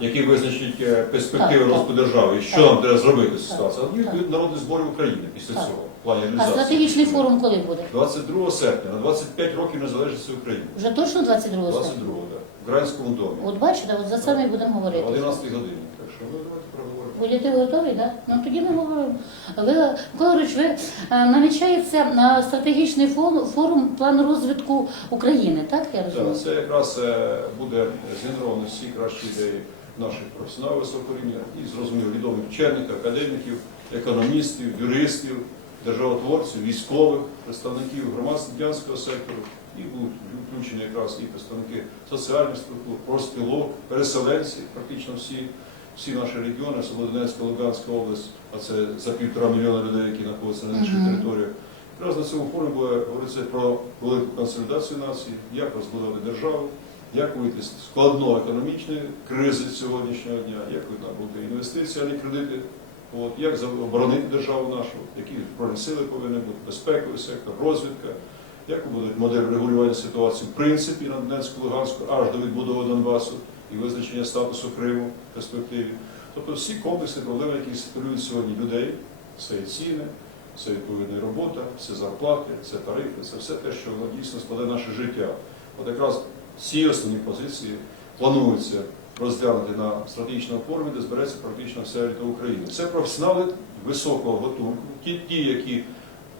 які визначать е, перспективи Так, держави, і що Так. нам треба зробити з ситуацією. Так. будуть України після Так. цього в плані А стратегічний форум коли буде? 22 серпня, на 25 років незалежності України. Вже точно 22 серпня? 22 так. В Українському домі. От бачите, от за це ми будемо говорити. 11 годині. Так що ну давайте проговоримо. Будете готові, так? Ну тоді ми говоримо. Ви, Микола ви е, намічається стратегічний форум, плану розвитку України, так я розумію? Так, це якраз е, буде згенеровано всі кращі ідеї наших професіоналів високого рівня і зрозуміло відомих вчених, академіків, економістів, юристів, державотворців, військових, представників громадського сектору, і будуть включені якраз і представники соціальних структур, профспілок, переселенці, практично всі, всі наші регіони, особливо Донецька, Луганська область, а це за півтора мільйона людей, які знаходяться на інших територіях. Якраз на цьому форумі буде говоритися про велику консолідацію нації, як розбудувати державу, як вийти з складної економічної кризи сьогоднішнього дня, як видно бути інвестиції, а не кредити, от, як оборонити державу нашу, які сили повинні бути, безпековий сектор, розвідка, як буде модель регулювання ситуації в принципі на Донецьку, Луганську, аж до відбудови Донбасу і визначення статусу Криму в перспективі. Тобто всі комплексні проблеми, які створюють сьогодні людей, це і ціни, це відповідна робота, це зарплати, це тарифи, це все те, що воно дійсно складе наше життя. От якраз ці основні позиції планується розглянути на стратегічному форумі, де збереться практично вся еліта України. Це професіонали високого готунку, ті, ті, які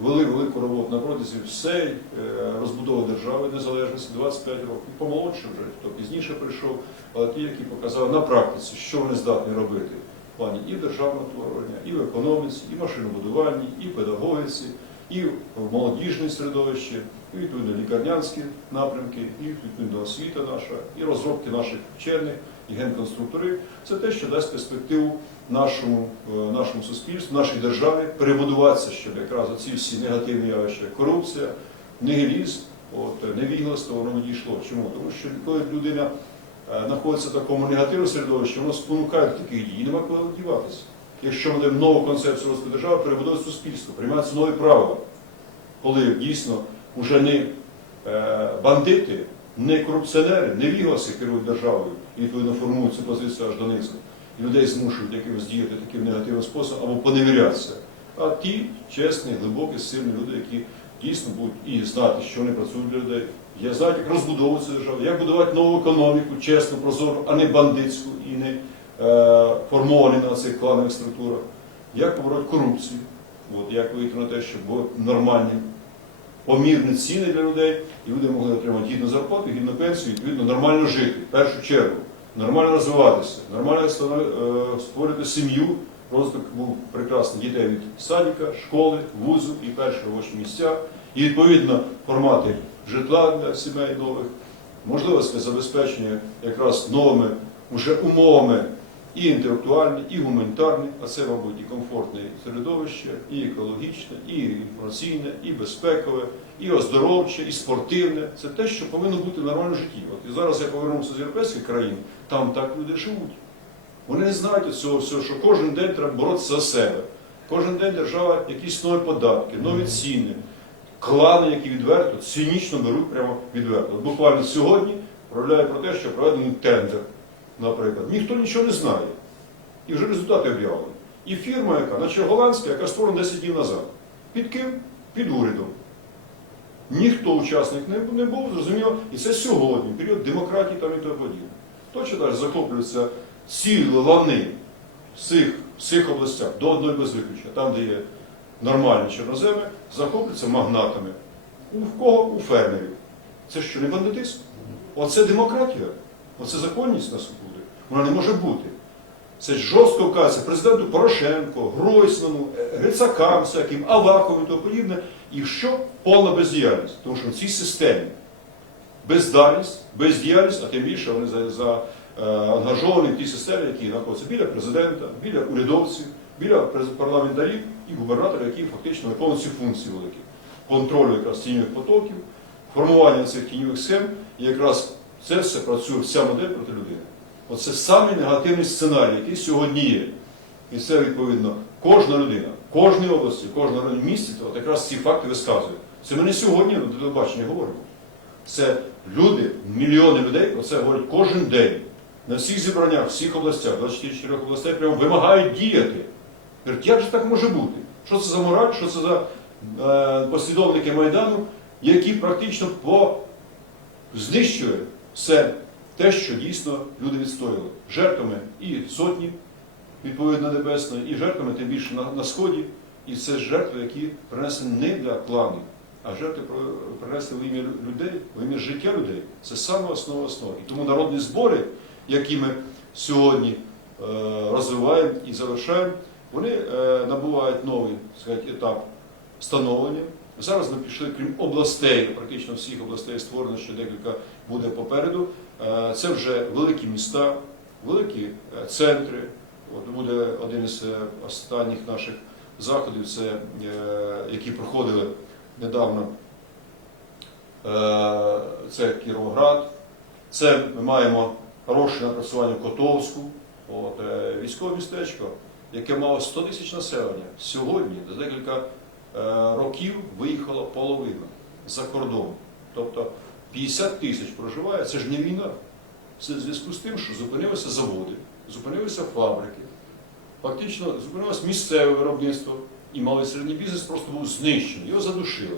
вели велику роботу на протязі всієї е, розбудови держави незалежності 25 років. Помолодше вже, хто пізніше прийшов, але ті, які показали на практиці, що вони здатні робити в плані і державного творення, і в економіці, і в машинобудуванні, і в педагогіці, і в молодіжне середовище, і відповідно лікарнянські напрямки, і відповідно освіта наша, і розробки наших вчених, і генконструктори. Це те, що дасть перспективу нашому, е, нашому суспільству, нашій державі перебудуватися, щоб якраз оці всі негативні явища, корупція, нігілізм, от, невігластво, воно не дійшло. Чому? Тому що коли людина е, знаходиться в такому негативному середовищі, воно спонукає таких дій, і нема куди діватися. Якщо ми даємо нову концепцію розвитку держави, перебудовує суспільство, приймаються нові правила, коли дійсно вже не е, бандити, не корупціонери, не вігласи керують державою і відповідно формують цю позицію аж до низу. Людей змушують якимось діяти таким негативним способом або поневірятися. А ті чесні, глибокі, сильні люди, які дійсно будуть і знати, що вони працюють для людей, я знають, як розбудовувати цю державу, як будувати нову економіку, чесну, прозору, а не бандитську і не е, формовані на цих кланових структурах, як побороти корупцію, от, як вийти на те, щоб нормальні, помірні ціни для людей, і люди могли отримати гідну зарплату, гідну пенсію, відповідно нормально жити, в першу чергу, нормально розвиватися, нормально е, створити сім'ю. Розвиток був прекрасний дітей від садика, школи, вузу і перші робочі місця, і відповідно формати житла для сімей нових, можливості забезпечення якраз новими уже умовами і інтелектуальні, і гуманітарні, а це, мабуть, і комфортне середовище, і екологічне, і інформаційне, і безпекове, і оздоровче, і спортивне. Це те, що повинно бути в нормальному житті. От і зараз я повернувся з європейських країн, там так люди живуть. Вони не знають цього всього, що кожен день треба боротися за себе. Кожен день держава якісь нові податки, нові ціни, клани, які відверто, цинічно беруть прямо відверто. От буквально сьогодні проявляє про те, що проведений тендер, наприклад. Ніхто нічого не знає. І вже результати об'явлені. І фірма, яка, наче голландська, яка створена 10 днів назад. Під ким? Під урядом. Ніхто учасник не, був, зрозуміло, і це сьогодні, період демократії там і тому подібне. Точно далі захоплюються цілі лани в цих, областях до одної без виключення, там, де є нормальні чорноземи, захоплюються магнатами. У кого? У фермерів. Це що, не бандитизм? Оце демократія, оце законність у нас буде. Вона не може бути. Це жорстко вказується президенту Порошенко, Гройсману, е, Грицакам всяким, Аваковим і тому подібне. І що? Повна бездіяльність. Тому що в цій системі бездарність, бездіяльність, а тим більше вони за, за е, ангажовані в тій системі, які знаходяться біля президента, біля урядовців, біля парламентарів і губернаторів, які фактично виконують ці функції великі. Контролю якраз тіньових потоків, формування цих тіньових схем, і якраз це все працює вся модель проти людини. Оце самий негативний сценарій, який сьогодні є. І це відповідно кожна людина, кожній області, районі місті, от якраз ці факти висказує. Це ми не сьогодні на телебаченні говоримо. Це люди, мільйони людей про це говорять кожен день. на всіх зібраннях, всіх областях, 24 областей, прямо вимагають діяти. Кажуть, як же так може бути? Що це за мораль, що це за е, послідовники Майдану, які практично по знищує все те, що дійсно люди відстояли. Жертвами і сотні, відповідно небесної, і жертвами тим більше на, на сході. І це жертви, які принесені не для кланів, а жертви принесли в ім'я людей, в ім'я життя людей. Це саме основа основ. І тому народні збори, які ми сьогодні е, розвиваємо і завершаємо, вони е, набувають новий сказати, етап становлення. Зараз ми пішли, крім областей, практично всіх областей створено, ще декілька буде попереду. Е, Це вже великі міста, великі е, центри. От буде один із е, останніх наших заходів, це, які проходили недавно. Це Кіровоград. Це ми маємо хороше напрацювання в Котовську, от, військове містечко, яке мало 100 тисяч населення. Сьогодні за декілька років виїхала половина за кордон. Тобто 50 тисяч проживає, це ж не війна. Це в зв'язку з тим, що зупинилися заводи, зупинилися фабрики, фактично зупинилось місцеве виробництво, і малий середній бізнес просто був знищений, його задушили.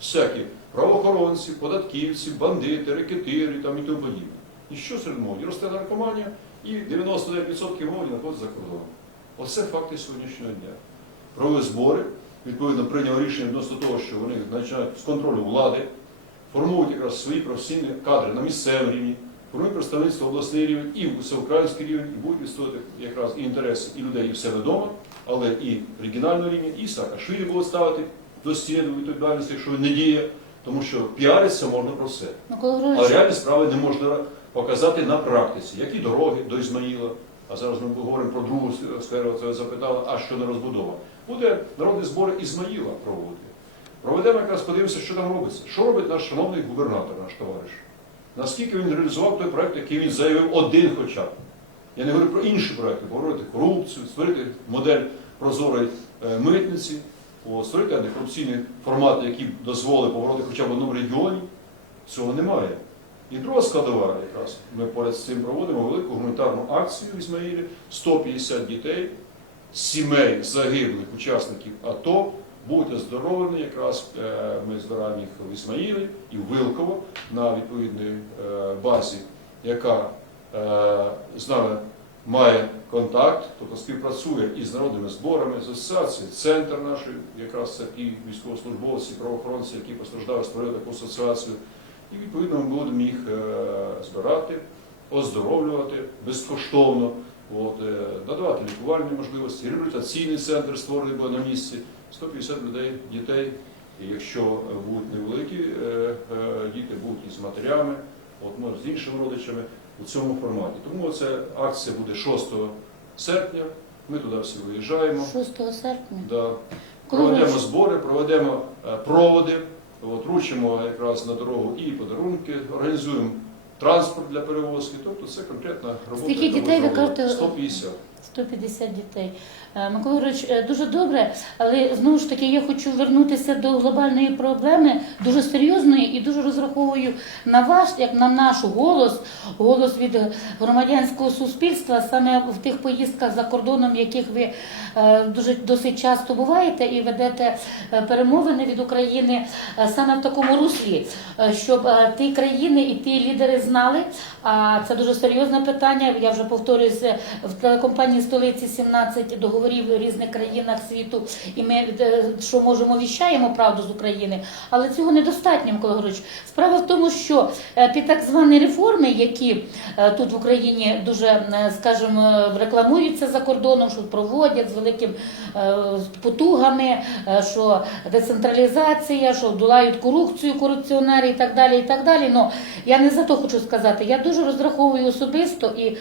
Всякі правоохоронці, податківці, бандити, рекетири там і тому подібне. І що серед молоді? Росте наркоманія, і 99% молоді знаходиться за кордоном. Оце факти сьогоднішнього дня. Провели збори, відповідно прийняли рішення відносно того, що вони починають з контролю влади, формують якраз свої професійні кадри на місцевому рівні, формують представництво обласний рівень і всеукраїнський рівень, і будуть відстояти якраз і інтереси і людей і в себе вдома, але і регіонального рівня, і Саакашвілі будуть ставити до стіни відповідальності, якщо він не діє, тому що піаритися можна про все. Микола А реальні справи не можна показати на практиці. Які дороги до Ізмаїла, а зараз ми говоримо про другу сферу, це запитали, а що не розбудова. Буде народні збори Ізмаїла проводити. Проведемо якраз подивимося, що там робиться. Що робить наш шановний губернатор, наш товариш? Наскільки він реалізував той проект, який він заявив один хоча б. Я не говорю про інші проекти, побороти корупцію, створити модель прозорої е, митниці, створити антикорупційний формат, який дозволить побороти хоча б в одному регіоні. Цього немає. І друга складова, якраз ми поряд з цим проводимо велику гуманітарну акцію в Ізмаїлі. 150 дітей, сімей загиблих учасників АТО будуть оздоровлені. Якраз е, ми збираємо їх в Ізмаїлі і в Вилково на відповідній е, базі, яка е, з нами має контакт, тобто співпрацює із народними зборами, з асоціацією, центр нашої, якраз це ті військовослужбовці, правоохоронці, які постраждали, створили таку асоціацію. І відповідно ми будемо їх збирати, оздоровлювати безкоштовно, от, е, надавати лікувальні можливості, реабілітаційний центр створений буде на місці, 150 людей, дітей. І якщо будуть невеликі е, е, діти, будуть із матерями, от, може, з іншими родичами у цьому форматі. Тому ця акція буде 6 серпня. Ми туди всі виїжджаємо. 6 серпня. Да. Проведемо збори, проведемо проводи, от, ручимо якраз на дорогу і подарунки, організуємо транспорт для перевозки. Тобто це конкретна робота. Скільки дітей ви кажете? 150. 150 дітей. Е, Микола Григорович, е, дуже добре, але знову ж таки я хочу вернутися до глобальної проблеми, дуже серйозної і дуже розраховую на ваш, як на наш голос, голос від громадянського суспільства, саме в тих поїздках за кордоном, в яких ви е, дуже досить часто буваєте і ведете перемовини від України саме в такому руслі, щоб ті країни і ті лідери знали. А це дуже серйозне питання. Я вже повторююся в телекомпанії столиці 17 договорів в різних країнах світу, і ми е, що можемо віщаємо правду з України. Але цього недостатньо, Микола Григорович. Справа в тому, що е, під так звані реформи, які е, тут в Україні дуже, скажімо, рекламуються за кордоном, що проводять з великим потугами, що децентралізація, що долають корупцію, корупціонери і так далі. І так далі. Ну я не за то хочу сказати. Я дуже розраховую особисто і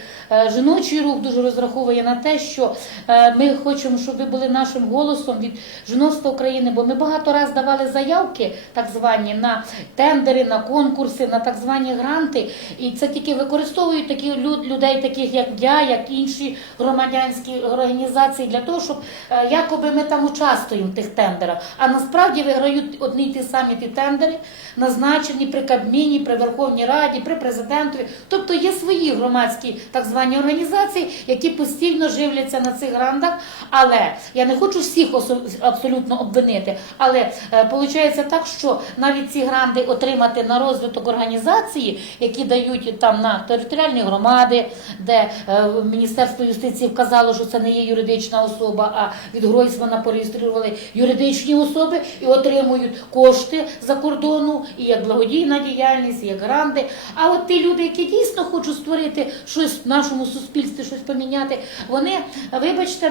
жіночий рух дуже розраховує. Розраховує на те, що е, ми хочемо, щоб ви були нашим голосом від жіноцтва України, бо ми багато раз давали заявки, так звані, на тендери, на конкурси, на так звані гранти. І це тільки використовують такі люд- людей, таких як я, як інші громадянські організації, для того, щоб е, якоби ми там участвуємо в тих тендерах. А насправді виграють одні й ті самі ті тендери, назначені при Кабміні, при Верховній Раді, при президентові. Тобто є свої громадські так звані організації, які постійно живляться на цих грантах. Але я не хочу всіх абсолютно обвинити. Але виходить так, що навіть ці гранти отримати на розвиток організації, які дають там на територіальні громади, де е, Міністерство юстиції вказало, що це не є юридична особа, а від Гройсмана пореєстрували юридичні особи і отримують кошти за кордону, і як благодійна діяльність, і як гранти. А от ті люди, які дійсно хочуть створити щось в нашому суспільстві, щось поміняти, вони, вибачте,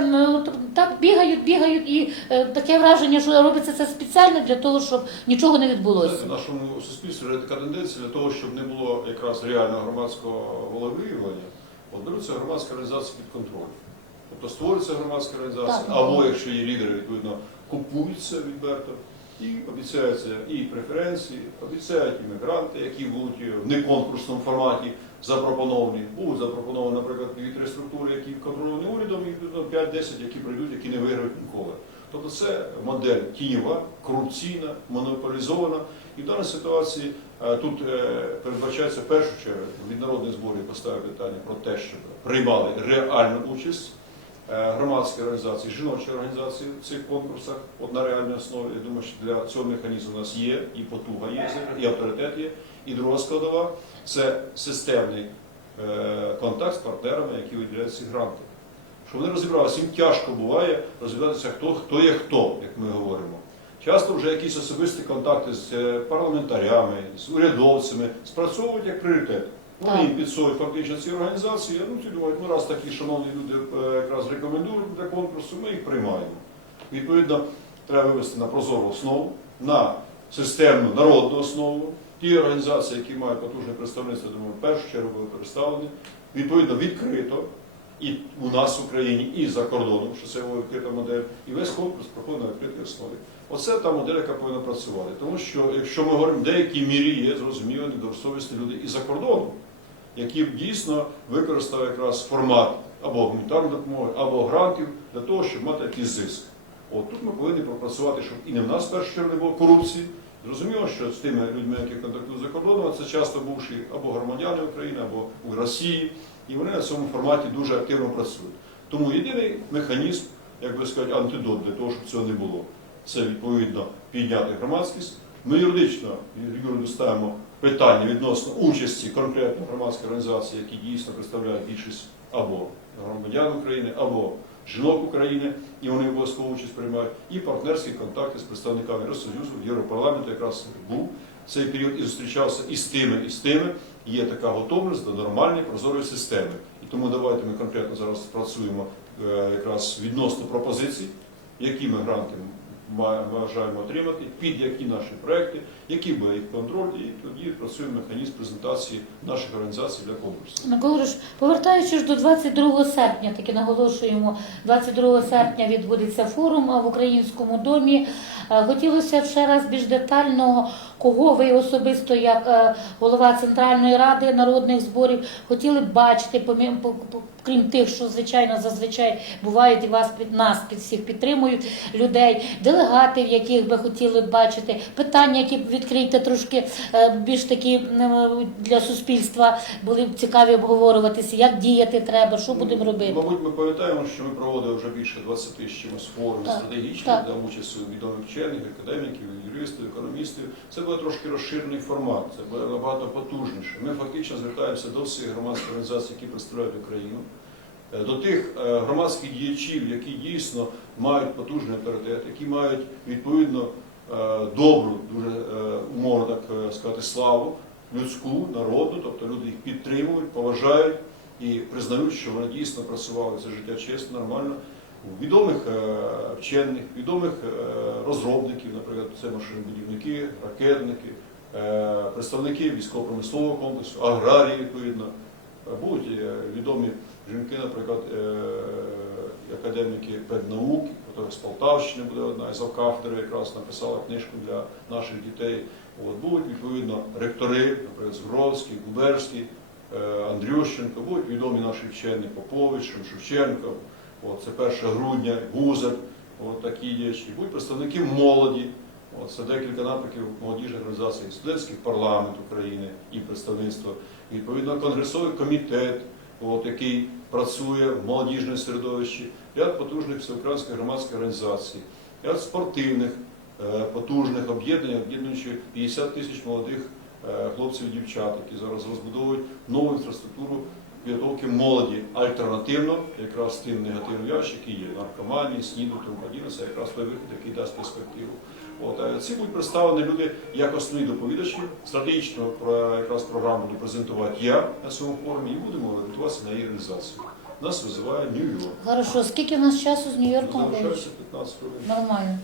так бігають, бігають, і е, таке враження, що робиться це спеціально для того, щоб нічого не відбулося. В нашому суспільстві вже така тенденція для того, щоб не було якраз реального громадського волевиявлення, от беруться громадські організації під контроль. Тобто створюється громадська організація, Так. або якщо є лідери, відповідно, купуються відверто і обіцяються і преференції, обіцяють і мігранти, які будуть в неконкурсному форматі запропоновані. Будуть запропоновані, наприклад, дві-три структури, які контрольовані урядом, і відповідно 5-10, які прийдуть, які не виграють ніколи. Тобто це модель тіньова, корупційна, монополізована. І в даній ситуації е, тут е, передбачається в першу чергу від народних зборів поставити питання про те, щоб приймали реальну участь е, громадські організації, жіночі організації в цих конкурсах от на реальній основі. Я думаю, що для цього механізму у нас є і потуга є, і авторитет є. І друга складова це системний е, контакт з партнерами, які виділяють ці гранти. Щоб вони розібралися, їм тяжко буває розібратися, хто, хто є хто, як ми говоримо. Часто вже якісь особисті контакти з е, парламентарями, з урядовцями спрацьовують як пріоритет. Вони їм підсовують фактично ці організації, ну ті думають, ну раз такі шановні люди е, якраз рекомендують для конкурсу, ми їх приймаємо. Відповідно, треба вивести на прозору основу, на системну народну основу. Ті організації, які мають потужне представництво, думаю, в першу чергу були представлені, відповідно відкрито і у нас в Україні, і за кордоном, що це відкрита модель, і весь конкурс проходить на відкритій основі. Оце та модель, яка повинна працювати. Тому що, якщо ми говоримо, в деякій мірі є зрозуміло недобросовісні люди і за кордоном, які дійсно використали якраз формат або гуманітарної допомоги, або грантів для того, щоб мати якийсь зиск. От тут ми повинні пропрацювати, щоб і не в нас в першу чергу не було корупції. Зрозуміло, що з тими людьми, які контактують за кордоном, це часто бувші або громадяни України, або Росії, і вони на цьому форматі дуже активно працюють. Тому єдиний механізм, як би сказати, антидот для того, щоб цього не було, це відповідно підняти громадськість. Ми юридично юриду ставимо питання відносно участі конкретно громадських організацій, які дійсно представляють більшість або громадян України, або жінок України, і вони обов'язково участь приймають, і партнерські контакти з представниками Євросоюзу, Європарламенту якраз був цей період і зустрічався і з тими, і з тими. Є така готовність до нормальної прозорої системи. І тому давайте ми конкретно зараз працюємо е, якраз відносно пропозицій, які ми гранти ма- бажаємо отримати, під які наші проекти, який буде їх контроль, і тоді працює механізм презентації наших організацій для конкурсу. Микола повертаючись до 22 серпня, таки наголошуємо, 22 серпня відбудеться форум в українському домі. Е, Хотілося ще раз більш детально, кого ви особисто, як е, голова Центральної ради народних зборів, хотіли б бачити, крім тих, що звичайно зазвичай бувають і вас під нас під всіх підтримують людей, делегатів, яких би хотіли б бачити, питання, які б відкрийте трошки е, більш такі для суспільства були б цікаві обговорюватися, як діяти треба, що будемо робити. Мабуть, ми пам'ятаємо, що ми проводили вже більше 20 з чимось форумів стратегічних для участі відомих вчених, академіків, юристів, економістів. Це буде трошки розширений формат, це буде набагато потужніше. Ми фактично звертаємося до всіх громадських організацій, які представляють Україну. е, До тих е, громадських діячів, які дійсно мають потужний авторитет, які мають відповідно е, добру, дуже умовно так сказати, славу людську, народну, тобто люди їх підтримують, поважають і признають, що вони дійсно працювали це життя чесно, нормально. Відомих е, вчених, відомих е, розробників, наприклад, це машинобудівники, ракетники, е, представники військово-промислового комплексу, аграрії, відповідно, будуть відомі жінки, наприклад, академіки педнаук, з Полтавщини буде одна із кафедри, якраз написала книжку для наших дітей. От, будуть відповідно ректори, наприклад, Згровський, Губерський, Андрющенко, будуть відомі наші вчені Попович, Шевченко, от, це 1 грудня, Гузар, от такі діячі, будуть представники молоді. От, це декілька напрямків молодіжних організацій, студентський парламент України і представництво, і, відповідно конгресовий комітет, от, який працює в молодіжному середовищі, ряд потужних всеукраїнських громадських організацій, ряд спортивних е, потужних об'єднань, об'єднуючи 50 тисяч молодих е, хлопців і дівчат, які зараз розбудовують нову інфраструктуру підготовки молоді альтернативно якраз тим негативним явищам, які є наркоманії, сніду, це якраз той вихід, який дасть перспективу. От, е, ці будуть представлені люди як основні доповідачі. Стратегічну про- якраз програму буду презентувати я на цьому форумі і будемо орієнтуватися на її реалізацію. Нас визиває Нью-Йорк. Хорошо, скільки в нас часу з Нью-Йорком? 15 хвилин. Нормально.